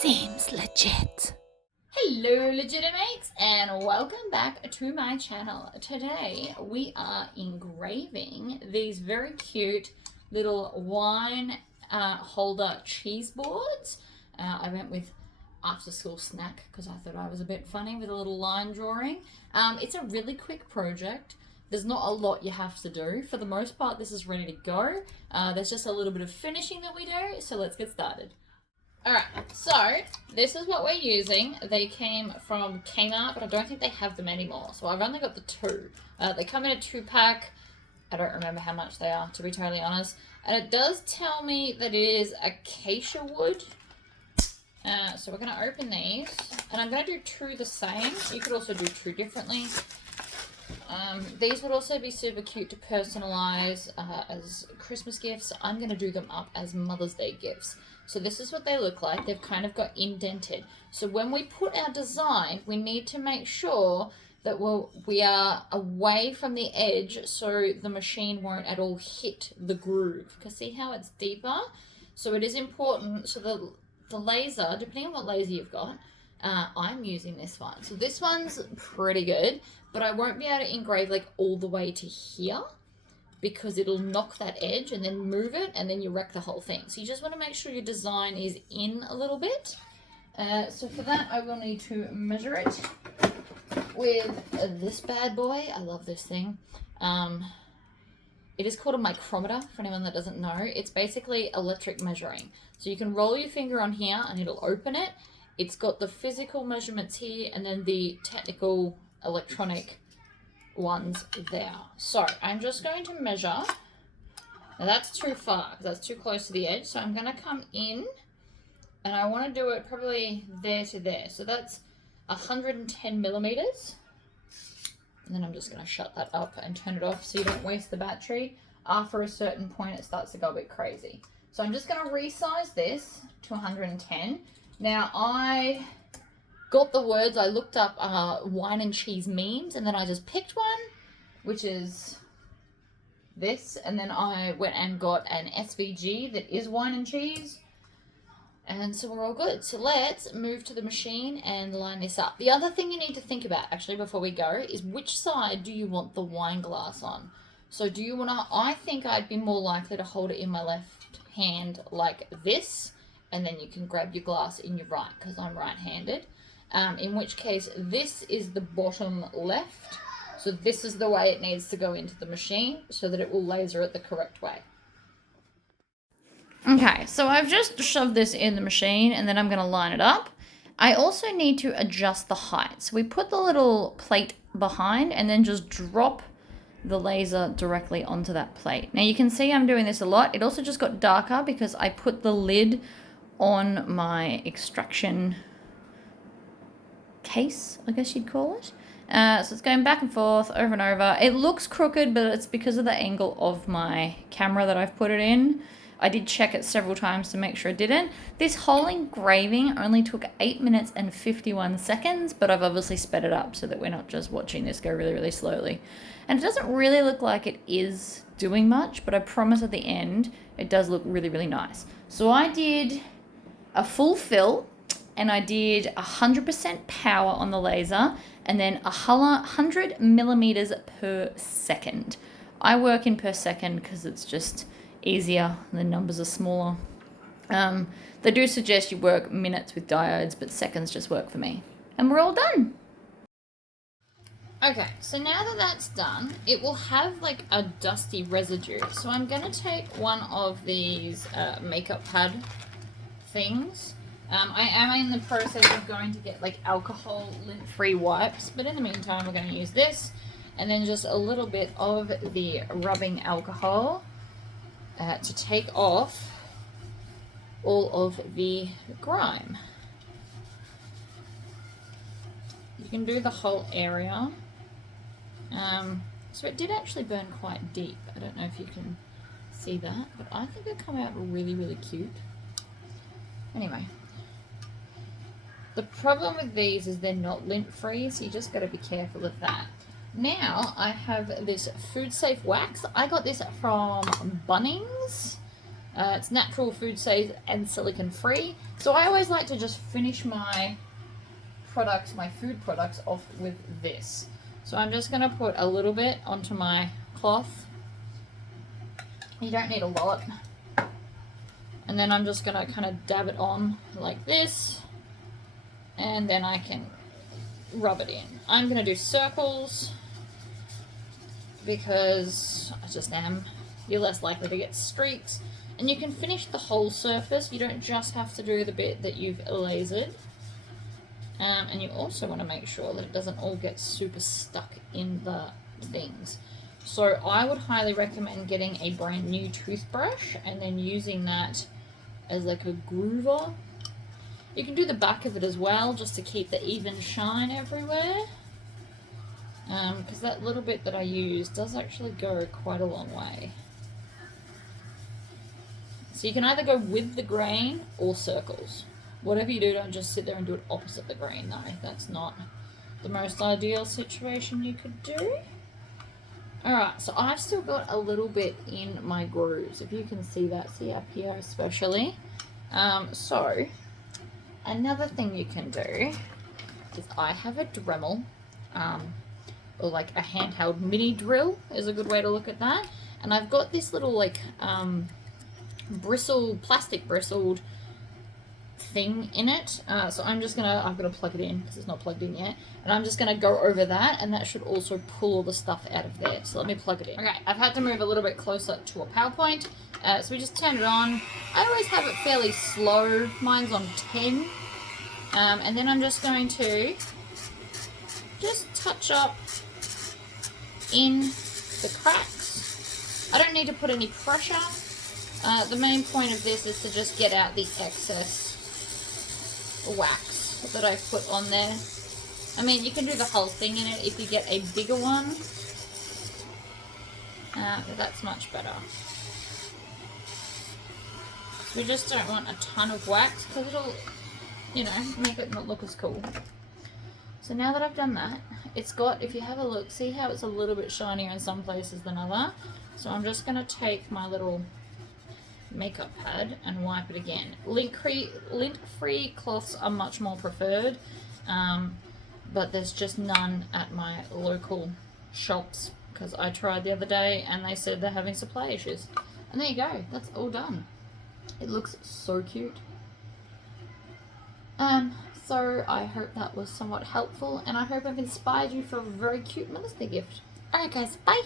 Seems legit. Hello Legitimates and welcome back to my channel. Today we are engraving these very cute little wine holder cheese boards. I went with after school snack because I thought I was a bit funny with a little line drawing. It's a really quick project. There's not a lot you have to do. For the most part, this is ready to go. There's just a little bit of finishing that we do, so let's get started. Alright, so this is what we're using. They came from Kmart, but I don't think they have them anymore. So I've only got the two. They come in a 2-pack. I don't remember how much they are, to be totally honest. And it does tell me that it is acacia wood. So we're going to open these. And I'm going to do two the same. You could also do two differently. These would also be super cute to personalize as Christmas gifts. I'm going to do them up as Mother's Day gifts. So this is what they look like. They've kind of got indented. So when we put our design, we need to make sure that we are away from the edge so the machine won't at all hit the groove. Because see how it's deeper? So it is important. So the laser, depending on what laser you've got, I'm using this one. So this one's pretty good, but I won't be able to engrave like all the way to here because it'll knock that edge and then move it and then you wreck the whole thing. So you just want to make sure your design is in a little bit. So for that, I will need to measure it with this bad boy. I love this thing. It is called a micrometer for anyone that doesn't know. It's basically electric measuring. So you can roll your finger on here and it'll open it. It's got the physical measurements here and then the technical electronic ones there. So I'm just going to measure. Now that's too far because that's too close to the edge. So I'm going to come in and I want to do it probably there to there. So that's 110 millimeters. And then I'm just going to shut that up and turn it off so you don't waste the battery. After a certain point, it starts to go a bit crazy. So I'm just going to resize this to 110. Now I got the words, I looked up wine and cheese memes, and then I just picked one, which is this, and then I went and got an SVG that is wine and cheese, and so we're all good. So let's move to the machine and line this up. The other thing you need to think about, actually, before we go, is which side do you want the wine glass on? So do you want to, I think I'd be more likely to hold it in my left hand like this, and then you can grab your glass in your right, because I'm right-handed. In which case, this is the bottom left. So this is the way it needs to go into the machine so that it will laser it the correct way. Okay, so I've just shoved this in the machine and then I'm going to line it up. I also need to adjust the height. So we put the little plate behind and then just drop the laser directly onto that plate. Now you can see I'm doing this a lot. It also just got darker because I put the lid on my extraction case, I guess you'd call it. So it's going back and forth over and over. It looks crooked, but it's because of the angle of my camera that I've put it in. I did check it several times to make sure it didn't. This whole engraving only took 8 minutes and 51 seconds, but I've obviously sped it up so that we're not just watching this go really, really slowly. And it doesn't really look like it is doing much, but I promise at the end, it does look really, really nice. So I did a full fill, and I did 100% power on the laser and then 100 millimeters per second. I work in per second because it's just easier. The numbers are smaller. They do suggest you work minutes with diodes, but seconds just work for me. And we're all done. Okay, so now that that's done, it will have like a dusty residue. So I'm going to take one of these makeup pad things. I am in the process of going to get like alcohol lint-free wipes, but in the meantime we're going to use this and then just a little bit of the rubbing alcohol to take off all of the grime. You can do the whole area. So it did actually burn quite deep. I don't know if you can see that, but I think it come out really, really cute. Anyway. The problem with these is they're not lint-free, so you just got to be careful of that. Now I have this food safe wax. I got this from Bunnings. It's natural, food safe, and silicone free. So I always like to just finish my products, my food products, off with this. So I'm just going to put a little bit onto my cloth. You don't need a lot. And then I'm just going to kind of dab it on like this. And then I can rub it in. I'm going to do circles because I just am. You're less likely to get streaks. And you can finish the whole surface. You don't just have to do the bit that you've lasered. And you also want to make sure that it doesn't all get super stuck in the things. So I would highly recommend getting a brand new toothbrush and then using that as like a groover. You can do the back of it as well, just to keep the even shine everywhere. Because that little bit that I use does actually go quite a long way. So you can either go with the grain or circles. Whatever you do, don't just sit there and do it opposite the grain though. That's not the most ideal situation you could do. Alright, so I've still got a little bit in my grooves. If you can see that, see up here especially. So, another thing you can do is I have a Dremel, or like a handheld mini drill is a good way to look at that. And I've got this little like plastic bristled thing in it. So I'm just gonna, I've got to plug it in because it's not plugged in yet. And I'm just gonna go over that, and that should also pull all the stuff out of there. So let me plug it in. Okay, I've had to move a little bit closer to a PowerPoint. So we just turn it on. I always have it fairly slow. Mine's on 10. And then I'm just going to just touch up in the cracks. I don't need to put any pressure. The main point of this is to just get out the excess wax that I've put on there. I mean, you can do the whole thing in it if you get a bigger one. That's much better. So we just don't want a ton of wax because it'll, you know, make it not look as cool. So now that I've done that, it's got, if you have a look, see how it's a little bit shinier in some places than other? So I'm just going to take my little makeup pad and wipe it again. Lint-free cloths are much more preferred, but there's just none at my local shops because I tried the other day and they said they're having supply issues. And there you go, that's all done. It looks so cute. So I hope that was somewhat helpful, and I hope I've inspired you for a very cute Mother's Day gift. Alright guys, bye!